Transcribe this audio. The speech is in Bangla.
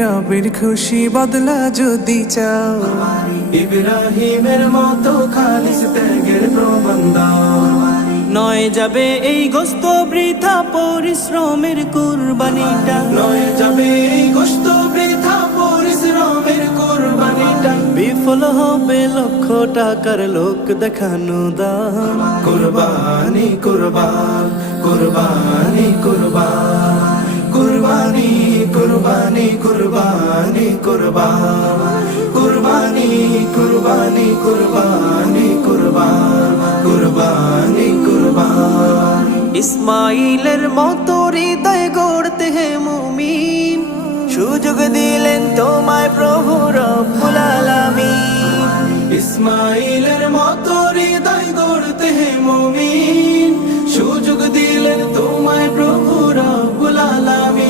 রবের খুশি বদলা যদি চাও, ইব্রাহিমের মতো খালিস ত্যাগের প্রবন্ধ নয় যাবে এই গোস্ত বৃথা পরিশ্রমের কুরবানিটা, নয় যাবে এই গোশত বৃথা পরিশ্রমের কুরবানিটা। বিফল হবে লক্ষ টাকার লোক দেখানো দান। কুরবানি কুরবান কুরবানি কুরবান কুরবানি কুরবানি কুরবানি কুরবান কুরবানি কুরবানি কুরবানি কুরবান কুরবানি কুরবান। ইসমাইলের মতো হৃদয় গড়তে হে মুমিন, সুযোগ দিলেন তোমায় প্রভু রব্বুল আলামিন। ইসমাইলের মতো হৃদয় গড়তে হে মুমিন, সুযোগ দিলেন তোমায় প্রভু রব্বুল আলামিন।